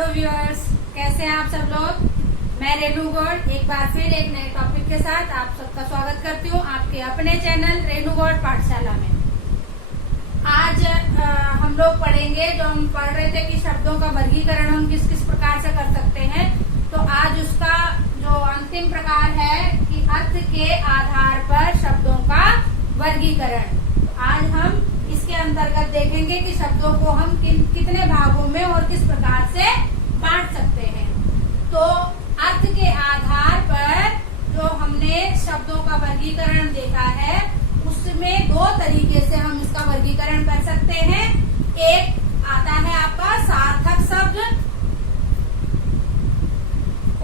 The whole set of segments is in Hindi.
हेलो व्यूअर्स, कैसे हैं आप सब लोग। मैं रेनू गौड़ एक बार फिर एक नए टॉपिक के साथ आप सबका स्वागत करती हूँ आपके अपने चैनल रेनू गौड़ पाठशाला में। आज हम लोग पढ़ेंगे, जो हम पढ़ रहे थे कि शब्दों का वर्गीकरण हम किस किस प्रकार से कर सकते हैं, तो आज उसका जो अंतिम प्रकार है कि अर्थ के आधार पर शब्दों का वर्गीकरण। आज हम इसके अंतर्गत देखेंगे कि शब्दों को हम कितने भागों में और किस प्रकार से बांट सकते हैं। तो अर्थ के आधार पर जो हमने शब्दों का वर्गीकरण देखा है, उसमें दो तरीके से हम इसका वर्गीकरण कर सकते हैं। एक आता है आपका सार्थक शब्द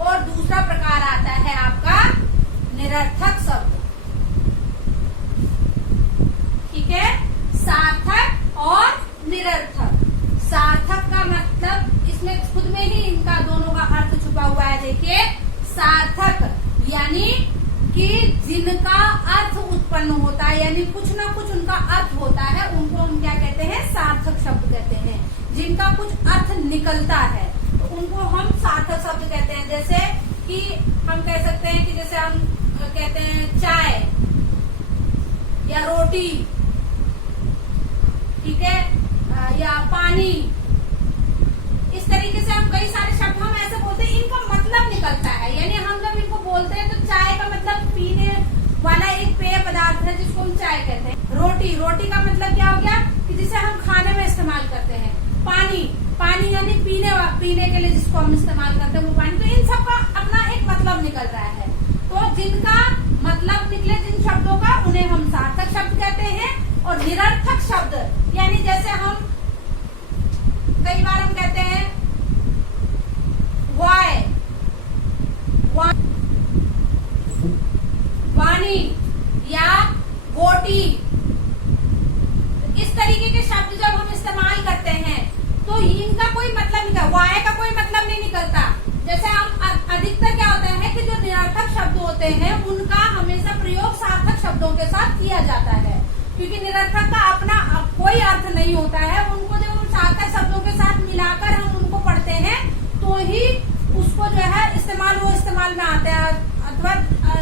और दूसरा प्रकार आता है आपका निरर्थक शब्द। ठीक है, सार्थक और निरर्थक। सार्थक का मतलब इसमें खुद में ही इनका दोनों का अर्थ छुपा हुआ है। देखिए, सार्थक यानी कि जिनका अर्थ उत्पन्न होता है, यानी कुछ ना कुछ उनका अर्थ होता है, उनको हम क्या कहते हैं, सार्थक शब्द कहते हैं। जिनका कुछ अर्थ निकलता है तो उनको हम सार्थक शब्द कहते हैं। जैसे कि हम कह सकते हैं कि जैसे हम कहते हैं चाय या रोटी, ठीक है, या पानी। इस तरीके से हम कई सारे शब्द हम ऐसे बोलते हैं, इनका मतलब निकलता है। यानी हम जब इनको बोलते हैं तो चाय का मतलब पीने वाला एक पेय पदार्थ है जिसको हम चाय कहते हैं। रोटी का मतलब क्या हो गया कि जिसे हम खाने में इस्तेमाल करते हैं। पानी यानी पीने के लिए जिसको हम इस्तेमाल करते हैं वो पानी। तो इन सब का अपना एक मतलब निकल रहा है। तो जिनका मतलब निकले जिन शब्दों का, उन्हें हम सार्थक शब्द कहते हैं। और निरर्थक शब्द यानी जैसे हम कई बार हम कहते हैं वाणी या गोटी। इस तरीके के शब्द जब हम इस्तेमाल करते हैं तो इनका कोई मतलब नहीं, वाय का कोई मतलब नहीं निकलता। जैसे हम अधिकतर क्या होता है कि जो निरर्थक शब्द होते हैं उनका हमेशा प्रयोग सार्थक शब्दों के साथ किया जाता है, क्योंकि निरर्थक का अपना कोई अर्थ नहीं होता है। उनको जब हम सार्थक शब्दों के साथ मिलाकर हम उनको पढ़ते हैं तो ही उसको जो है इस्तेमाल में आते हैं, अथवा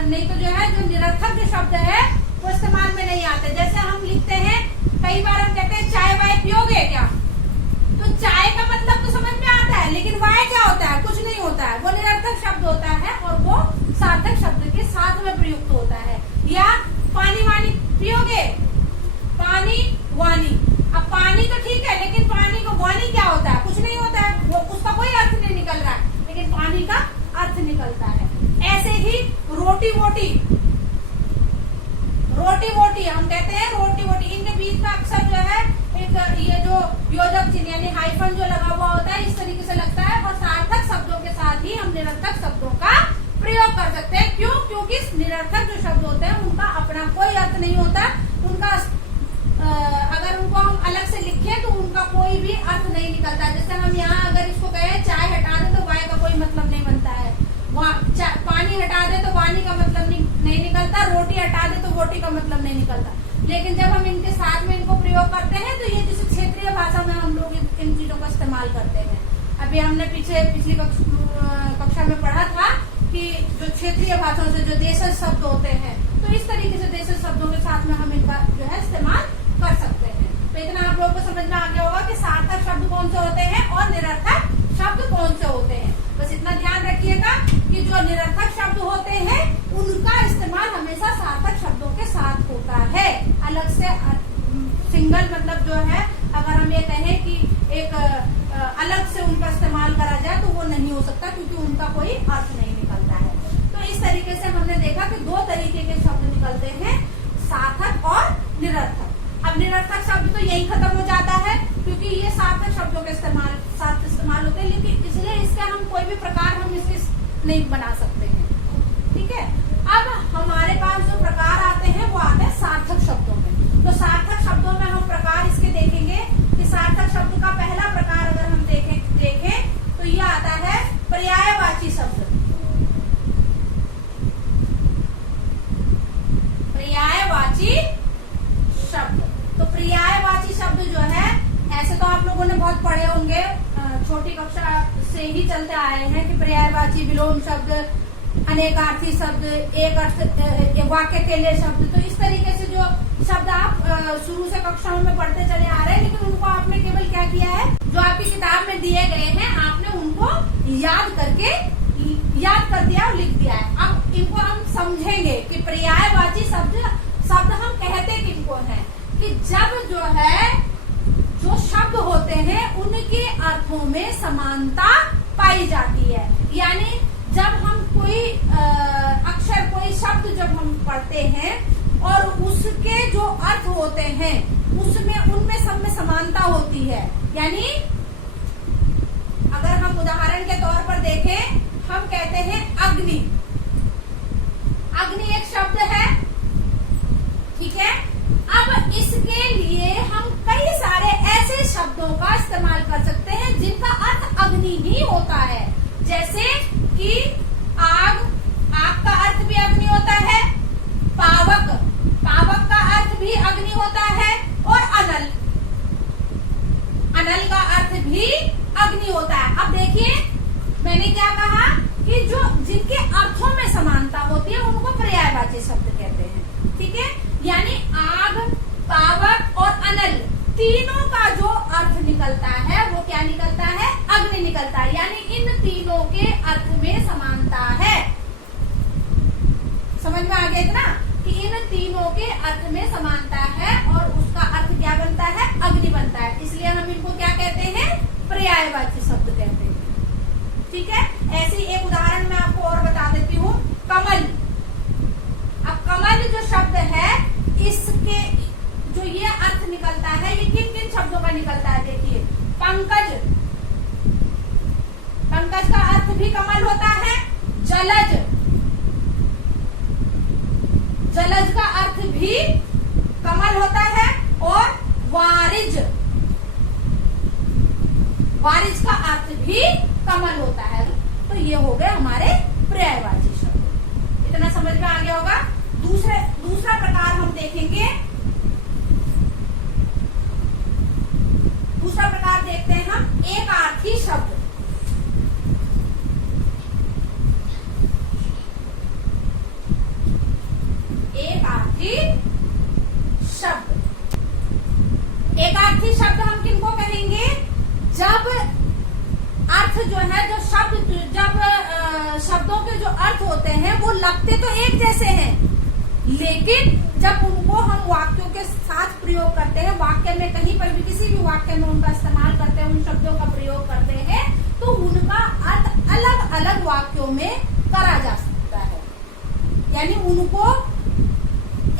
नहीं तो जो है जो निरर्थक जो शब्द है वो इस्तेमाल में नहीं आते। जैसे हम लिखते हैं, कई बार हम कहते हैं चाय वाय पियोगे क्या, तो चाय का मतलब तो समझ में आता है, लेकिन वाय क्या होता है, कुछ नहीं होता है, वो निरर्थक शब्द होता है और वो सार्थक शब्द के साथ में प्रयुक्त होता है। या पानी वानी पियोगे, पानी वानी। अब पानी तो ठीक है, लेकिन पानी को वानी क्या होता है, कुछ नहीं होता है, वो उसका कोई अर्थ नहीं निकल रहा है, लेकिन पानी का अर्थ निकलता है। ऐसे ही रोटी वोटी हम कहते हैं रोटी वोटी। इनके बीच में अक्सर जो है एक ये जो योजक चिन्ह यानी हाइफन जो लगा हुआ होता है, इस तरीके से लगता है। और सार्थक शब्दों के साथ ही हम निरर्थक शब्दों का प्रयोग कर सकते हैं। क्यों? क्योंकि निरर्थक जो शब्द होते हैं उनका अपना कोई अर्थ नहीं होता। उनका अगर उनको हम अलग से लिखें तो उनका कोई भी अर्थ नहीं निकलता। जैसे हम यहाँ अगर इसको कहें चाय हटा दे तो वाय का कोई मतलब नहीं बनता है। पानी हटा दे तो वाणी का मतलब नहीं निकलता। रोटी हटा दे तो रोटी का मतलब नहीं निकलता। लेकिन जब हम इनके साथ में इनको प्रयोग करते हैं तो ये जैसे क्षेत्रीय भाषा में हम लोग इन चीजों का इस्तेमाल करते हैं। अभी हमने पिछली कक्षा में पढ़ा था कि जो क्षेत्रीय भाषाओं से जो देशज शब्द होते हैं, तो इस तरीके से देशज शब्दों के साथ में हम इनका जो है इस्तेमाल कर सकते हैं। तो इतना आप लोगों को समझ में आ गया होगा कि सार्थक शब्द कौन से होते हैं और निरर्थक शब्द कौन से होते हैं। बस इतना ध्यान रखिएगा कि जो निरर्थक शब्द होते हैं उनका इस्तेमाल हमेशा सार्थक शब्दों के साथ होता है। अलग से सिंगल मतलब जो है, अगर हम ये कहें कि एक अलग से उनका इस्तेमाल करा जाए तो वो नहीं हो सकता, क्योंकि उनका कोई अर्थ नहीं निकलता है। तो इस तरीके से हमने देखा कि दो तरीके के शब्द निकलते हैं, सार्थक और निरर्थक। अब निरर्थक शब्द तो यही खत्म हो जाता है, क्योंकि ये सार्थक शब्दों के साथ इस्तेमाल होते हैं, लेकिन इसलिए इसके हम कोई भी प्रकार हम इसके नहीं बना सकते हैं। ठीक है, अब हमारे पास जो प्रकार आते हैं वो आते हैं सार्थक शब्दों में। तो सार्थक शब्दों में हम प्रकार इसके देखेंगे कि सार्थक शब्द का पहला प्रकार अगर हम देखें तो ये आता है पर्यायवाची शब्द। पर्यायवाची शब्द, तो पर्यायवाची शब्द जो है, ऐसे तो आप लोगों ने बहुत पढ़े होंगे छोटी कक्षा से ही चलते आए हैं कि पर्यायवाची, विलोम शब्द, अनेकार्थी शब्द, एक अर्थ वाक्य के लिए शब्द, तो इस तरीके से जो शब्द आप शुरू से कक्षाओं में पढ़ते चले आ रहे हैं, लेकिन उनको आपने केवल क्या किया है, जो आपकी किताब में दिए गए हैं आपने उनको याद कर दिया और लिख दिया है। अब इनको हम समझेंगे कि पर्यायवाची शब्द हम कहते किनको हैं, कि जब जो शब्द होते हैं उनके अर्थों में समानता पाई जाती है। यानी जब हम कोई अक्षर, कोई शब्द जब हम पढ़ते हैं और उसके जो अर्थ होते हैं उनमें सब में समानता होती है। यानी अगर हम उदाहरण के तौर पर देखें, हम कहते हैं अग्नि। अग्नि एक शब्द है, ठीक है। अब इसके लिए हम कई सारे ऐसे शब्दों का इस्तेमाल कर सकते हैं जिनका अर्थ अग्नि ही होता है। जैसे कि आग का अर्थ भी अग्नि होता है, पावक का अर्थ भी अग्नि होता है, और अनल का अर्थ भी अग्नि होता है। अब देखिए मैंने क्या कहा कि जो जिनके अर्थों में समानता होती है उनको पर्यायवाची शब्द कहते हैं, ठीक है। यानी आग, पावक और अनल तीनों का जो अर्थ निकलता है वो क्या निकलता है, अग्नि निकलता है। यानी इन तीनों के अर्थ में समानता है। समझ में आ गया इतना कि इन तीनों के अर्थ में समानता है और उसका अर्थ क्या बनता है, अग्नि बनता है। इसलिए हम इनको क्या कहते हैं, पर्यायवाची शब्द कहते हैं, ठीक है। ऐसी एक उदाहरण मैं आपको और बता देती हूँ, कमल। अब कमल जो शब्द है, इसके जो ये अर्थ निकलता है, ये किन किन शब्दों का निकलता है, देखिए। पंकज का अर्थ भी कमल होता है। जलज का अर्थ भी कमल होता है। और वारिज का अर्थ भी कमल होता है। तो ये हो गए हमारे पर्यायवाची शब्द। इतना समझ में आ गया होगा। दूसरा प्रकार हम देखेंगे। दूसरा प्रकार देखते हैं हम एकार्थी शब्द। एकार्थी शब्द हम किनको कहेंगे, जब अर्थ जो है, जब शब्दों के जो अर्थ होते हैं वो लगते तो एक जैसे हैं, लेकिन जब उनको हम वाक्यों के साथ प्रयोग करते हैं, वाक्य में कहीं पर भी किसी भी वाक्य में उनका इस्तेमाल करते हैं, उन शब्दों का प्रयोग करते हैं, तो उनका अर्थ अलग अलग वाक्यों में करा जा सकता है। यानी उनको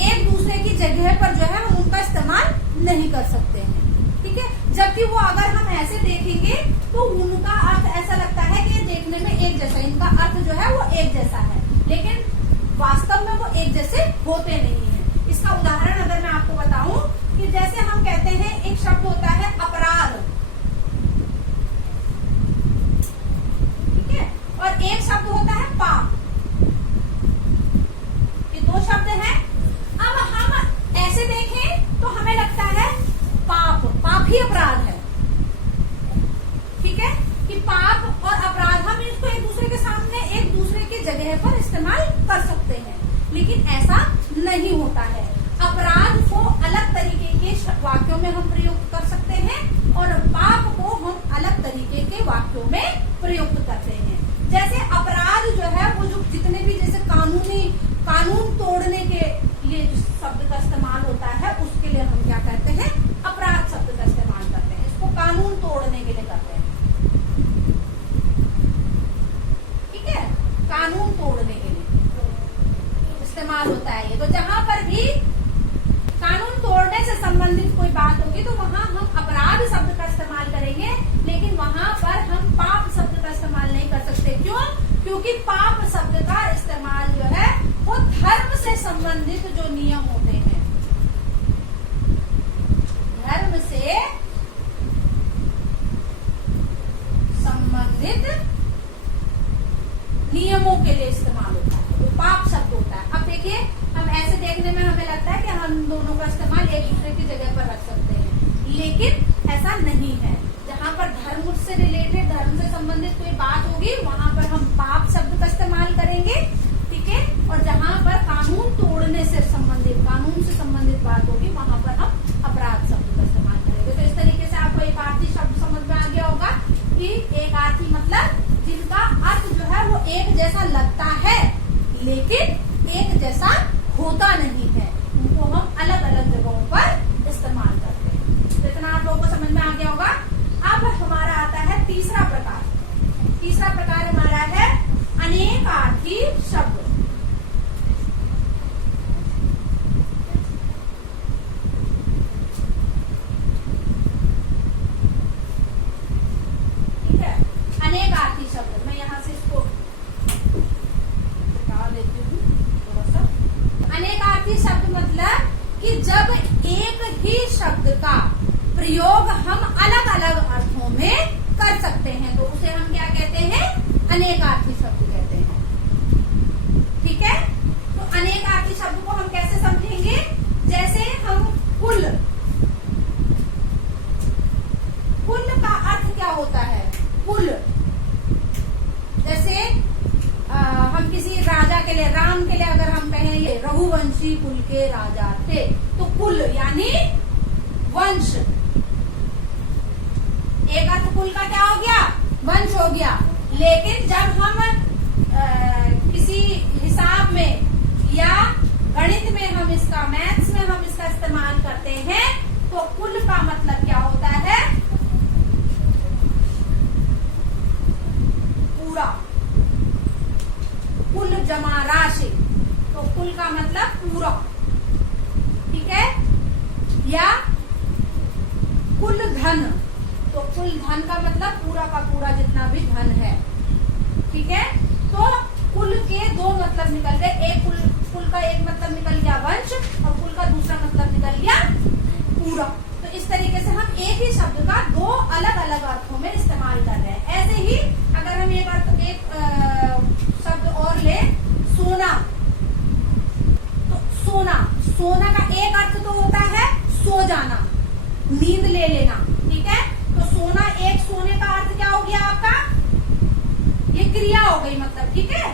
एक दूसरे की जगह पर जो है हम उनका इस्तेमाल नहीं कर सकते हैं, ठीक है। जबकि वो अगर हम ऐसे देखेंगे तो उनका अर्थ ऐसा लगता है कि ये देखने में एक जैसा, इनका अर्थ जो है वो एक जैसा है, लेकिन वास्तव में वो एक जैसे होते नहीं है। इसका उदाहरण अगर मैं आपको बताऊं कि जैसे हम कहते हैं एक शब्द होता है अपराध, ठीक है, और एक शब्द होता है पाप। ये दो शब्द हैं। अब हम ऐसे देखें तो हमें लगता है पाप ही अपराध है, ठीक है, कि पाप और अपराध हम इसको एक दूसरे के सामने एक दूसरे की जगह पर इस्तेमाल कर सकते हैं, लेकिन ऐसा नहीं होता है। अपराध को अलग तरीके के वाक्यों में हम प्रयुक्त कर सकते हैं और पाप को हम अलग तरीके के वाक्यों में प्रयुक्त करते हैं। जैसे अपराध जो है वो जो जितने भी जैसे कानून तोड़ने के लिए जो शब्द का इस्तेमाल होता है उसके लिए हम क्या कहते हैं, अपराध शब्द का इस्तेमाल करते हैं। इसको कानून तोड़ने के लिए करते हैं, ठीक है, कानून तोड़ने के लिए इस्तेमाल होता है ये। तो जहां पर भी कानून तोड़ने से संबंधित कोई बात होगी तो वहां हम अपराध शब्द का इस्तेमाल करेंगे, लेकिन वहां पर हम पाप शब्द का इस्तेमाल नहीं कर सकते। क्यों? क्योंकि पाप शब्द का इस्तेमाल जो है वो धर्म से संबंधित जो नियम होते हैं, धर्म से संबंधित नियमों के लिए इस्तेमाल होता है, वो पाप शब्द होता है। अब देखिए हम ऐसे देखने में हमें लगता है कि हम दोनों का इस्तेमाल एक दूसरे की जगह पर रख सकते हैं, लेकिन ऐसा नहीं है। जहां पर धर्म से रिलेटेड संबंधित कोई बात होगी वहां पर हम पाप शब्द का इस्तेमाल करेंगे, ठीक है। और जहां पर कानून तोड़ने से संबंधित, कानून से संबंधित बात होगी वहां पर हम अपराध शब्द का इस्तेमाल करेंगे। तो इस तरीके से आपको एक आर्थी शब्द समझ में आ गया होगा कि एक आर्थी मतलब जिनका अर्थ जो है वो एक जैसा लगता है लेकिन एक जैसा होता नहीं है, उनको हम अलग अलग जगहों पर इस्तेमाल करते हैं। तो इतना आप लोगों को समझ में आ गया होगा। अब हमारा आता है तीसरा प्रकार। तीसरा प्रकार हमारा है अनेकार्थी शब्द। ठीक है, अनेकार्थी शब्द। मैं यहाँ से इसको हटा लेती हूँ थोड़ा सा। अनेकार्थी शब्द मतलब कि जब एक ही शब्द का प्रयोग हम अलग अलग अर्थों में कर सकते हैं तो उसे हम क्या कहते हैं? अनेकार्थी शब्द कहते हैं। ठीक है, तो अनेकार्थी शब्द को हम कैसे समझेंगे? जैसे हम कुल, कुल का अर्थ क्या होता है? कुल, जैसे हम किसी राजा के लिए, राम के लिए अगर हम कहें ये रघुवंशी कुल के राजा थे, तो कुल यानी वंश। एक अर्थ कुल का क्या हो गया? वंश हो गया। लेकिन जब हम किसी हिसाब में या गणित में हम इसका, मैथ्स में हम इसका इस्तेमाल करते हैं तो कुल का मतलब क्या होता है? पूरा, कुल जमा राशि। तो कुल का मतलब पूरा, ठीक है। या कुल धन, तो कुल धन का मतलब पूरा का पूरा जितना भी धन है, ठीक है। तो कुल के दो मतलब निकल गए। एक कुल का एक मतलब निकल गया वंश और कुल का दूसरा मतलब निकल गया पूरा। तो इस तरीके से हम एक ही शब्द का दो अलग अलग अर्थों में इस्तेमाल कर रहे हैं। ऐसे ही अगर हम एक शब्द और ले, सोना, तो सोना, सोना का एक अर्थ तो होता है सो जाना, नींद ले लेना, ठीक है। तो सोना, एक सोने का अर्थ क्या हो गया आपका? ये क्रिया हो गई मतलब, ठीक है।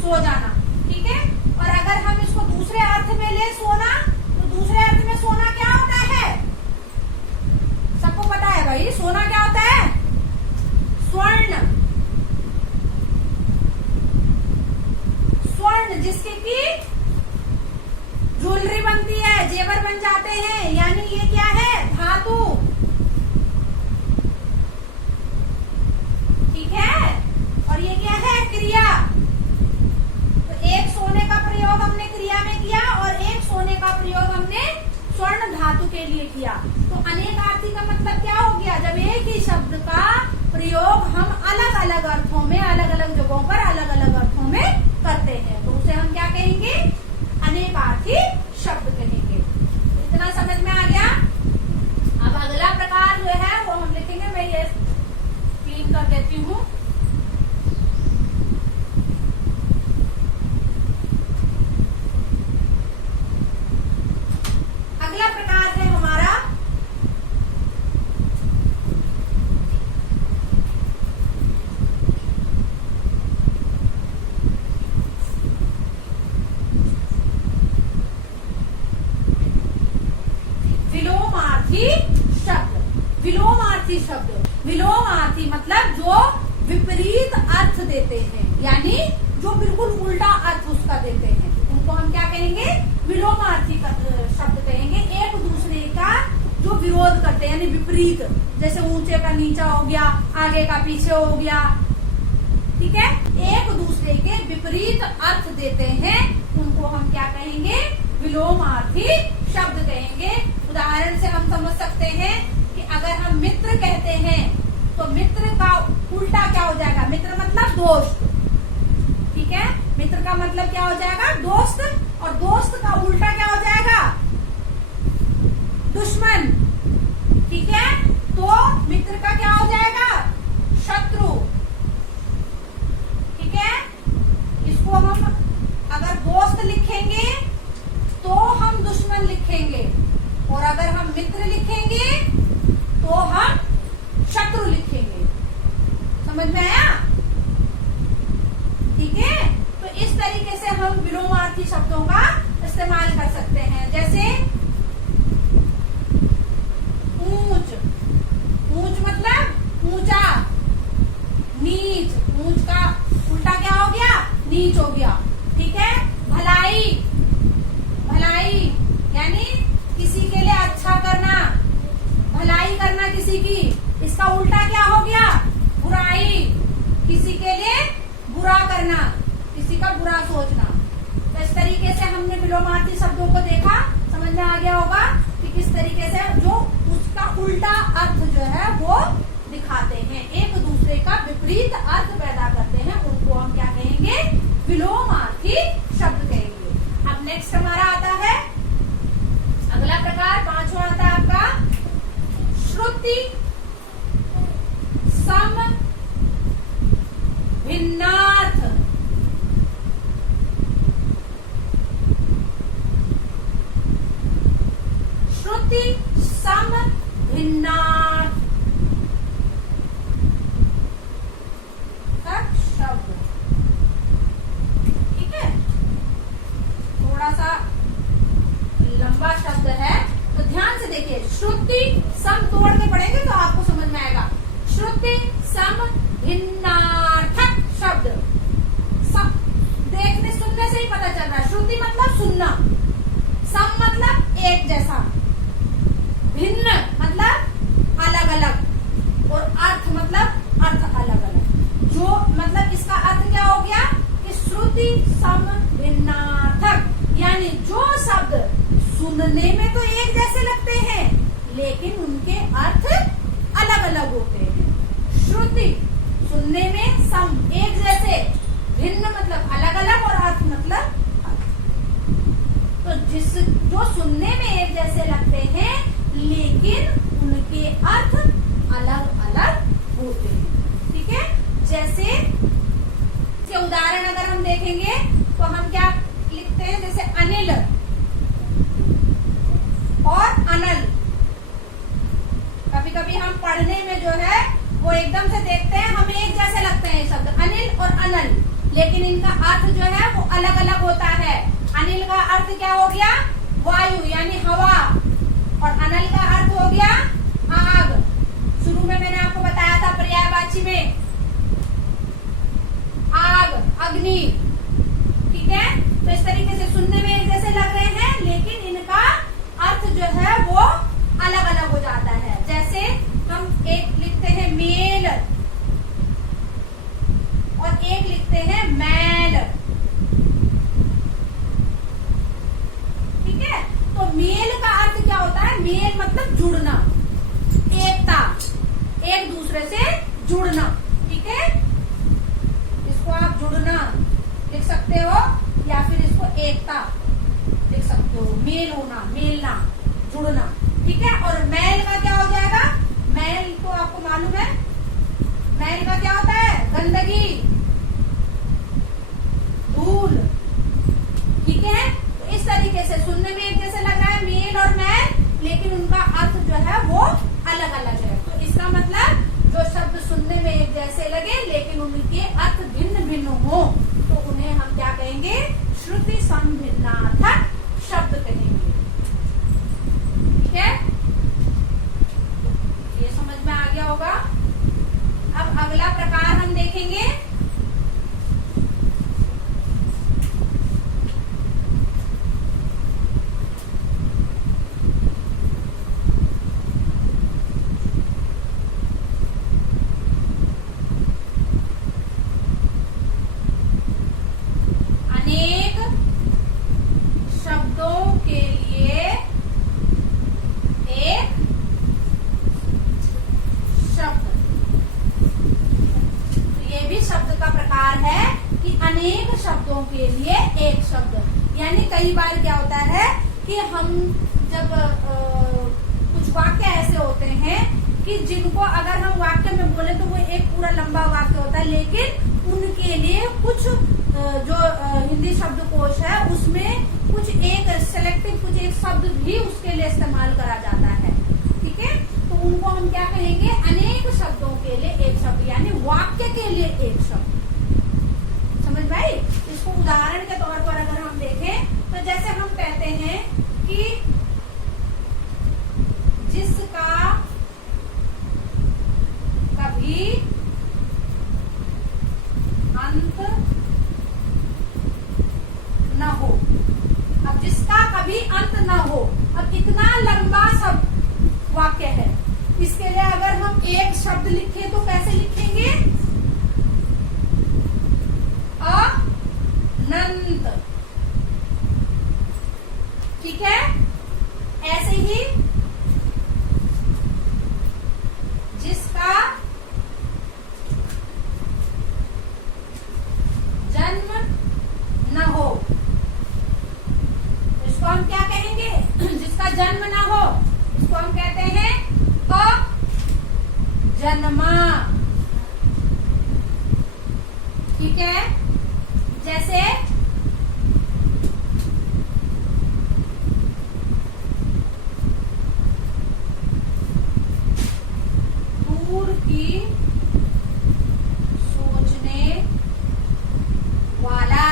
सो जाना, ठीक है। और अगर हम इसको दूसरे अर्थ में ले सोना, तो दूसरे अर्थ में सोना क्या होता है? सबको पता है भाई, सोना क्या होता है? स्वर्ण, स्वर्ण जिसके की ज्वेलरी बनती है, जेवर बन जाते हैं, यानी ये क्या है? धातु, ठीक है। और ये क्या है? क्रिया। तो एक सोने का प्रयोग हमने क्रिया में किया और एक सोने का प्रयोग हमने स्वर्ण धातु के लिए किया। तो अनेकार्थी का मतलब क्या हो गया? जब एक ही शब्द का प्रयोग हम अलग अलग अर्थों में, अलग अलग जगहों पर अलग अलग अर्थों में करते हैं तो उसे हम क्या कहेंगे? अनेकार्थी शब्द कहेंगे। इतना समझ में आ गया? अब अगला प्रकार जो है वो हम लिखेंगे। मैं ये क्लीन कर देती हूँ। अगला प्रकार है हमारा विलोमार्थी शब्द। विलोमार्थी शब्द, विलोमार्थी मतलब जो विपरीत अर्थ देते हैं, यानी जो बिल्कुल उल्टा अर्थ उसका देते हैं, उनको हम क्या कहेंगे? विलोमार्थी शब्द कहेंगे। एक दूसरे का जो विरोध करते हैं, यानी विपरीत, जैसे ऊंचे का नीचा हो गया, आगे का पीछे हो गया, ठीक है। एक दूसरे के विपरीत अर्थ देते हैं, उनको हम क्या कहेंगे? विलोमार्थी शब्द कहेंगे। उदाहरण से हम समझ सकते हैं कि अगर हम मित्र कहते हैं तो मित्र का उल्टा क्या हो जाएगा? मित्र मतलब दोस्त, ठीक है। मित्र का मतलब क्या हो जाएगा? दोस्त। और दोस्त का उल्टा क्या हो जाएगा? दुश्मन, ठीक है। तो मित्र का क्या हो जाएगा? शत्रु, ठीक है। इसको हम अगर दोस्त लिखेंगे तो हम दुश्मन लिखेंगे, और अगर हम हैं। जैसे ऊंच, ऊंच मतलब ऊंचा, नीच, ऊंच का उल्टा क्या हो गया, नीच हो गया। ठीक है। भलाई, भलाई यानी किसी के लिए अच्छा करना, भलाई करना किसी की, इसका उल्टा क्या हो गया, बुराई, किसी के लिए बुरा करना, किसी का बुरा सोचना। तो इस तरीके से हमने विलोमार्थी शब्दों को देखा, समझ में आ गया होगा कि किस तरीके से जो उसका उल्टा अर्थ जो है वो दिखाते हैं, एक दूसरे का विपरीत अर्थ पैदा करते हैं, उनको हम क्या कहेंगे, विलोमार्थी शब्द कहेंगे। अब नेक्स्ट हमारा आता है अगला प्रकार, पांचवा आता है आपका श्रुति सम भिन्नार्थ। श्रुति सम भिन्नार्थ शब्द। ठीक है, थोड़ा सा लंबा शब्द है तो ध्यान से देखिए। श्रुति सम तोड़ के पढ़ेंगे तो आपको समझ में आएगा। श्रुति सम भिन्नार्थक शब्द, सब देखने सुनने से ही पता चल रहा है। श्रुति मतलब सुनना, सम मतलब एक जैसा, भिन्न मतलब अलग अलग, और अर्थ मतलब अर्थ अलग अलग। जो मतलब इसका अर्थ क्या हो गया कि श्रुति सम भिन्नार्थक, यानी जो शब्द सुनने में तो एक जैसे लगते हैं लेकिन उनके अर्थ अलग अलग होते हैं। श्रुति सुनने में सम एक जैसे, भिन्न मतलब अलग अलग, और अर्थ मतलब अर्थ। तो जो सुनने में एक जैसे लगते हैं लेकिन उनके अर्थ अलग अलग होते हैं। ठीक है। जैसे उदाहरण अगर हम देखेंगे तो हम क्या लिखते हैं, जैसे अनिल और अनल। कभी कभी हम पढ़ने में जो है वो एकदम से देखते हैं, हमें एक जैसे लगते हैं शब्द अनिल और अनल, लेकिन इनका अर्थ जो है वो अलग अलग होता है। अनिल का अर्थ क्या हो गया, वायु यानी हवा, और अनल का अर्थ हो गया आग। शुरू में मैंने आपको बताया था पर्यायवाची में, आग, अग्नि। ठीक है। तो इस तरीके से सुनने में एक जैसे लग रहे हैं लेकिन इनका अर्थ जो है वो अलग अलग हो जाता है। जैसे हम एक लिखते हैं मेल और एक लिखते हैं मैल। ठीक है। तो मेल का अर्थ क्या होता है, मेल मतलब जुड़ना, एकता, एक दूसरे से जुड़ना। ठीक है। इसको आप जुड़ना लिख सकते हो या फिर इसको एकता लिख सकते हो, मेल होना, मेलना, जुड़ना। ठीक है। और मैल का क्या हो जाएगा, मैल तो आपको मालूम है, मैल का क्या होता है, गंदगी, धूल। ठीक है। तो इस तरीके से सुनने में एक जैसे लग रहा है मेल और मैल, लेकिन उनका अर्थ जो है वो अलग अलग है। तो इसका मतलब जो शब्द सुनने में एक जैसे लगे लेकिन उनके अर्थ भिन्न भिन्न हो तो उन्हें हम क्या कहेंगे, श्रुति सम भिन्नार्थक शब्द कहेंगे। ठीक है, ये समझ में आ गया होगा। अब अगला प्रकार हम देखेंगे के लिए एक शब्द। यानी कई बार क्या होता है कि हम जब कुछ वाक्य ऐसे होते हैं कि जिनको अगर हम वाक्य में बोले तो वो एक पूरा लंबा वाक्य होता है, लेकिन उनके लिए कुछ जो हिंदी शब्दकोश है उसमें कुछ एक सेलेक्टिव कुछ एक शब्द भी उसके लिए इस्तेमाल करा जाता है। ठीक है। तो उनको हम क्या कहेंगे, अनेक शब्दों के लिए एक शब्द, यानी वाक्य के लिए एक शब्द। समझ भाई। इसको उदाहरण के तौर पर अगर हम देखें तो जैसे हम कहते हैं कि वाक्य है। इसके लिए अगर हम एक शब्द लिखें तो कैसे लिखेंगे? अनंत। ठीक है, ऐसे ही जिसका जन्म न हो, इसको हम क्या कहेंगे? जिसका जन्म न हो इसको हम कहते हैं अजन्मा। ठीक है, जैसे दूर की सोचने वाला।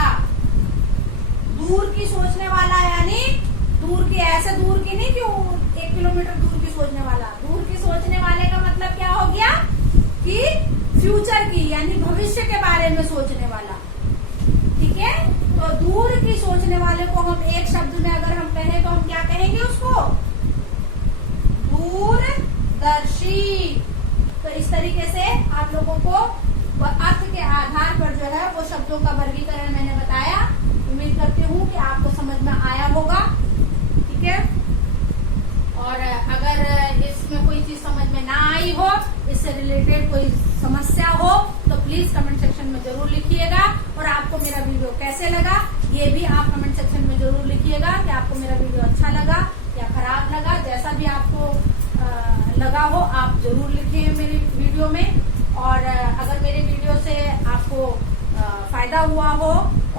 दूर की सोचने वाला यानी दूर की, ऐसे दूर की नहीं कि 1 किलोमीटर दूर की सोचने वाला। दूर की सोचने वाले का मतलब क्या हो गया कि फ्यूचर की यानी भविष्य के बारे में सोचने वाला। ठीक है, तो दूर की सोचने वाले को हम एक शब्द में अगर हम कहें तो हम क्या कहेंगे उसको? दूरदर्शी। तो इस तरीके से आप लोगों को अर्थ के आधार पर जो है वो शब्दों का वर्गीकरण मैंने बताया। उम्मीद करती हूँ कि आपको समझ में आया होगा। ठीक है, और अगर इसमें कोई चीज समझ में ना आई हो, इससे रिलेटेड कोई समस्या हो तो प्लीज कमेंट सेक्शन में जरूर लिखिएगा। और आपको मेरा वीडियो कैसे लगा ये भी आप कमेंट सेक्शन में जरूर लिखिएगा कि आपको मेरा वीडियो अच्छा लगा या खराब लगा। जैसा भी आपको लगा हो आप जरूर लिखिए मेरी वीडियो में। और अगर मेरे वीडियो से आपको फायदा हुआ हो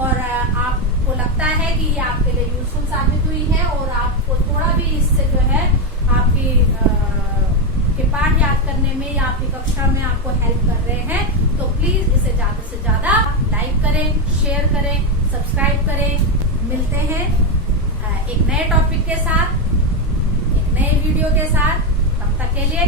और आपको लगता है कि ये आपके लिए यूजफुल साबित हुई है और आपको थोड़ा भी इससे जो है आपकी के पाठ याद करने में या आपकी कक्षा में आपको हेल्प कर रहे हैं तो प्लीज इसे ज्यादा से ज्यादा लाइक करें, शेयर करें, सब्सक्राइब करें। मिलते हैं एक नए टॉपिक के साथ, एक नए वीडियो के साथ। तब तक के लिए